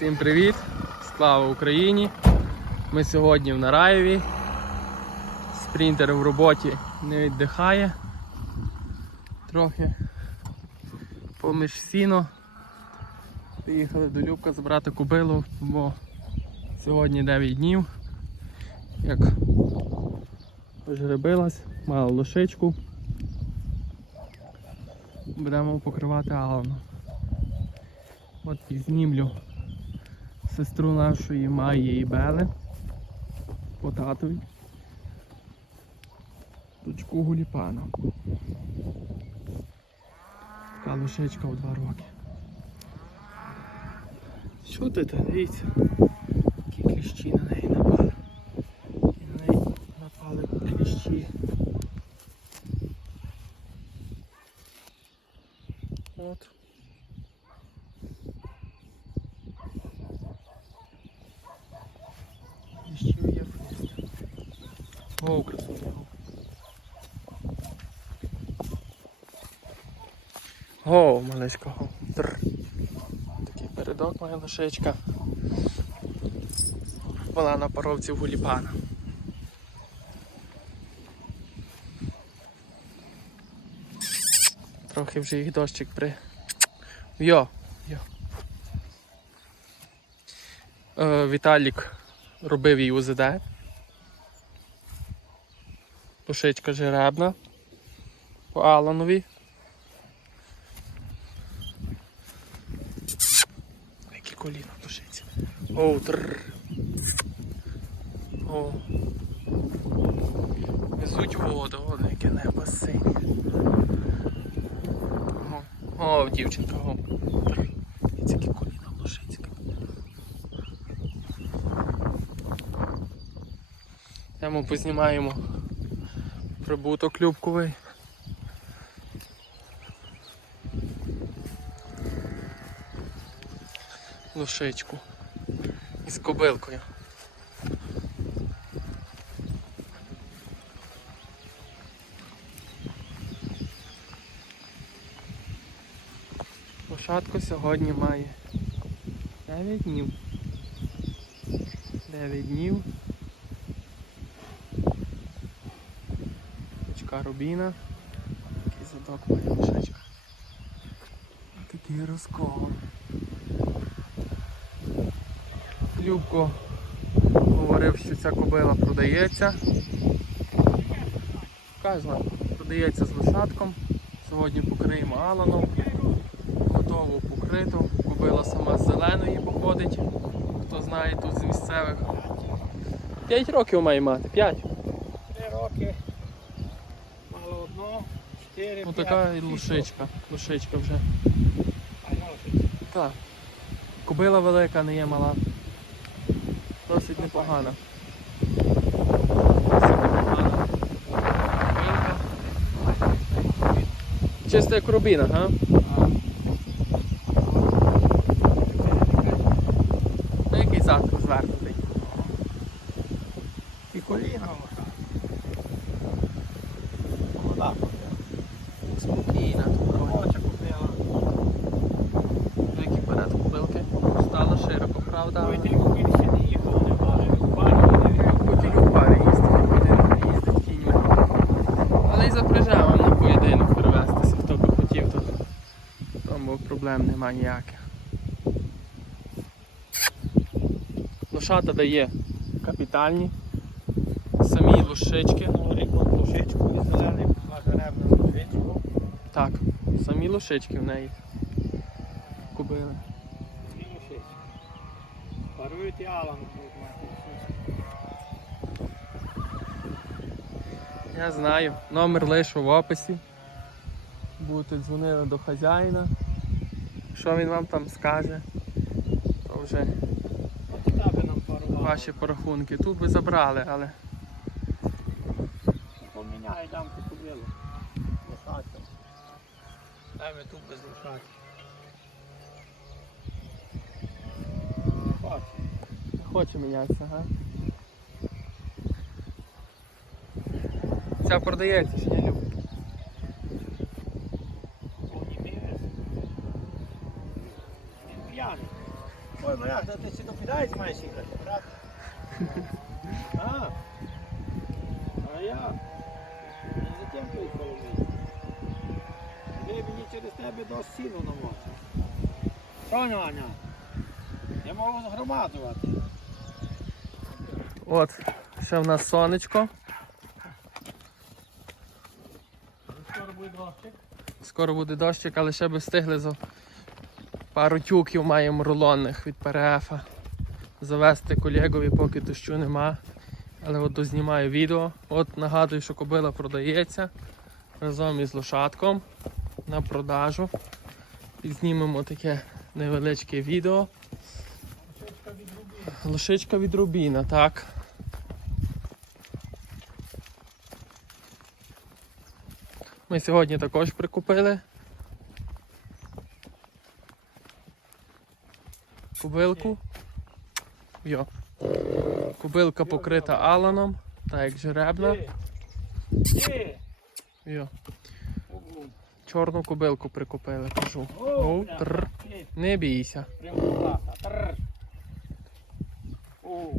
Всім привіт! Слава Україні! Ми сьогодні в Нараєві. Спринтер в роботі не віддихає. Трохи поміж сіно. Приїхали до Любка забрати кубилу, бо сьогодні 9 днів. Як пожеребилась, мала лошичку. Будемо покривати Алану. От і знімлю сестру нашої Майї і Бели по татові. Дочку Гуліпана. Така лошечка у два роки. Що ти та дивіться? Які на неї напали. І на неї напали кліщі. От. Кліщів є фест. О, красуня. О, малечко. го. Др. Такий передок моя лошечка. Була на паровці в гуліпана. Трохи вже їх дощик при. Йо, йо. Е, Віталік робив їй УЗД. Лошичка жеребна по Аланові. Які коліна лошиці. Оу, тррр. О. Везуть воду, о, яке небо синє. О, дівчинка, о. Дивіться, коліна в. Йому познімаємо прибуток любковий. Лошичку із кобилкою. Лошадко сьогодні має 9 днів. 9 днів. Дочка Рубіна. Такий задок має лошечка. Такий розкол. Любко говорив, що ця кобила продається. Кажна, продається з лошадком. Сьогодні покриємо аланом. Готову покриту. Кобила сама з зеленої походить. Хто знає тут з місцевих. 5 років має мати. 5. Три роки. Мало одно, чотири, Ну така і шість лошичка. Лошичка вже. Так. Кобила велика, не є мала. Непогана. Чисто як рубіна, га? Ну який зад розвернутий. І коліна купила. Спокійна. Молодча купила. Ну які перед кобилки. Стала широко, правда? Ой, ти купив ще не їхав, не бачив, в парі не Потім у парі їздить, один їздить кіньми. Але й запряжемо на поєдинок перевестися, хто би хотів, то тому проблем нема ніяких. Лошата дає капітальні, самі лошички. Лошичку, і зелений нажеребну лошичку. Так, самі лошички в неї купили. Дві лошички. Парують і Алан лошичку. Я знаю, номер лишу в описі. Будете дзвонили до хазяїна. Що він вам там скаже, то вже ваші порахунки. Тут би забрали, але Поміняй дам ти купилу. Лошадку. Дай ми тут без. Не хоче мінятися, га? Ця продається, Маряк, та ти ще допідаєш маєш їхати, брат? А? А я? Не за тим той коломий. Ви мені через тебе до сіну намотав. Що, Аня? Я можу згромаджувати. От, ще в нас сонечко. Скоро буде дощик. Скоро буде дощик, але ще би встигли за пару тюків маємо рулонних від ПРФ. Завести колегові, поки дощу нема. Але от дознімаю відео. От нагадую, що кобила продається разом із лошадком на продажу. Знімемо таке невеличке відео. Лошичка від Рубіна, так. Ми сьогодні також прикупили. Кубилку. Йо. Кубилка покрита аланом, так як жеребна. Йо. Чорну кубилку прикупили, кажу. О, трр. Не бійся. О.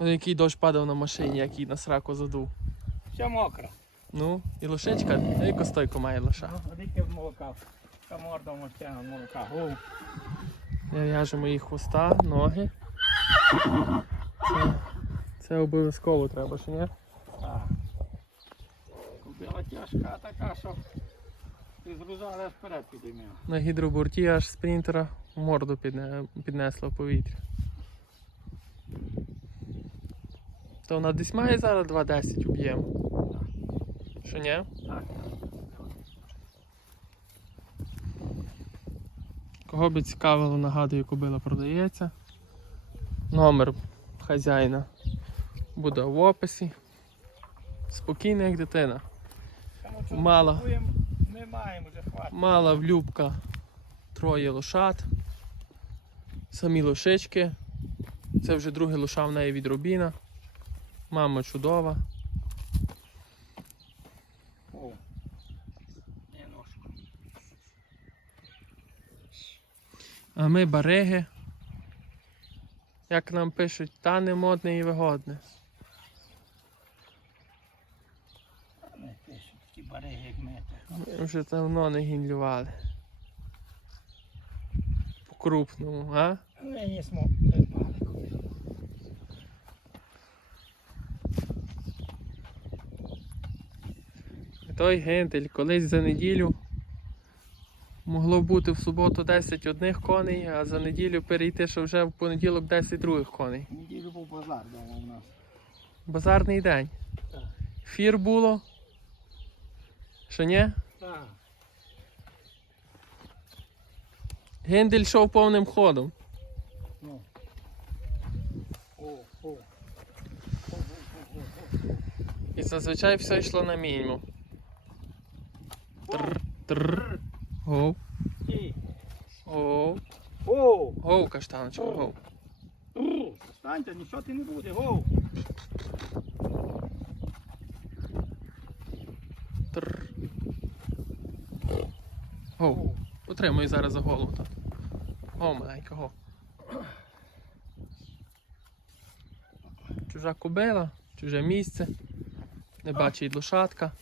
Який дощ падав на машині, який на сраку задув. Все мокро. Ну, і лошичка, ну, яку стойку має лоша. Одике в молока. В'яжемо їх хвоста, ноги. Це, це обов'язково треба, чи ні? Так. Купила тяжка така, що ти зрузала аж вперед підіймав. На гідроборті аж спринтера в морду підне, піднесло в повітря. То вона десь має зараз 2,10 об'єм. Що ні? Так. Кого би цікавило, нагадую, кобила продається. Номер хазяїна буде в описі. Спокійна як дитина. Хватить. Мала влюбка троє лошад. Самі лошички. Це вже другий лоша в неї від Рубіна. Мама чудова. О. Не ножку. А ми бариги. Як нам пишуть, та не модне і вигодне. Не пишуть такі бариги, як ми. Ми Вже давно не гінлювали. По крупному, а? Ми не смо. Той гендель колись за неділю могло бути в суботу 10 одних коней, а за неділю перейти, що вже в понеділок 10 других коней. Неділю був базар вдома у нас. Базарний день. Так. Фір було. Що ні? Так. Гендель йшов повним ходом. Ну. О, о. І зазвичай все йшло на мінімум. Трр, трр. Гоу, І. гоу, О. гоу, каштаночка, гоу. Тррр. Нічого ти не буде. Гоу. Трр. Гоу. Утримуй зараз за голову тут. О, маленька, го. Чужа кобила, чуже місце. Не бачить лошадка.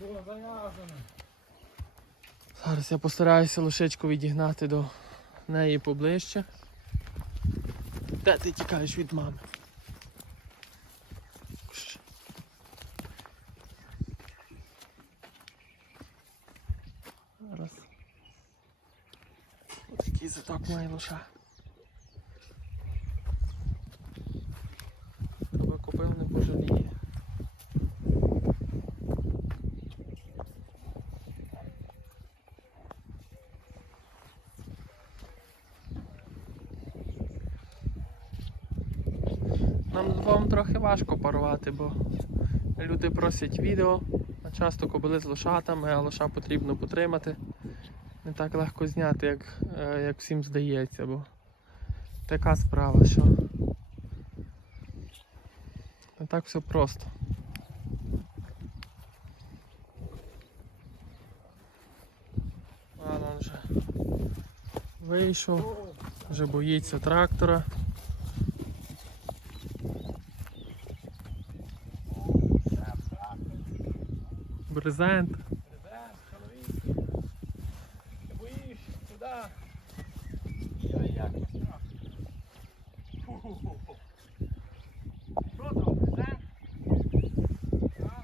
Було зав'язано. Зараз я постараюся лошечку відігнати до неї поближче. Де ти тікаєш від мами? Зараз. Ось такий заток має лоша. Хто купив, не пожаліє. Двом трохи важко парувати, бо люди просять відео, а часто кобили з лошатами, а лоша потрібно потримати. Не так легко зняти, як, е, як всім здається, бо така справа, що не так все просто. Вийшов, вже боїться трактора. Брезент. Брезент, чоловік. Ти боїш туди. Я як не страшно. Фу-ху-ху. Що там, презент? А?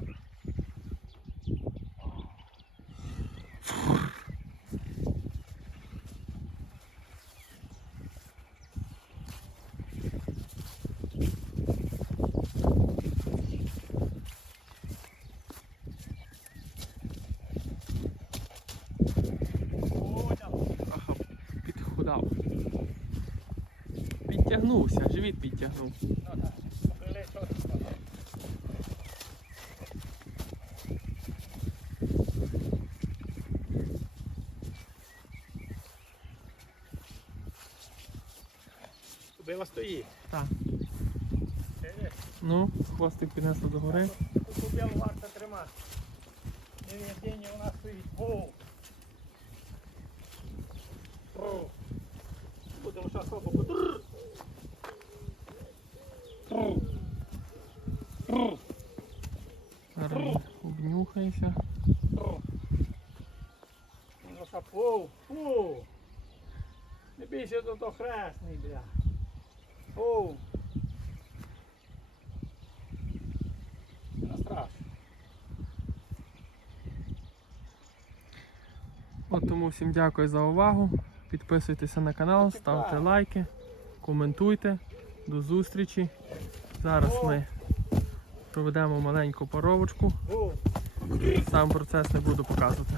Понял. Ага, підхудав. Підтягнувся, живіт підтягнув. Ну. Кобила стоїть. Так. Ну, хвостик піднесло до гори. Тут варто тримати. Не єдині вона стоїть. Воу. Будемо зараз хлопоку. Тррр. Тррр. Тррр. Зараз обнюхається. Тррр. Ну що, фу, фу. Не бійся, то то хресний, бля. Не страшно. От тому всім дякую за увагу. Підписуйтеся на канал, ставте лайки, коментуйте. До зустрічі. Зараз ми проведемо маленьку поровочку. Фу. Сам процес не буду показувати.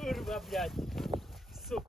Курва, блядь.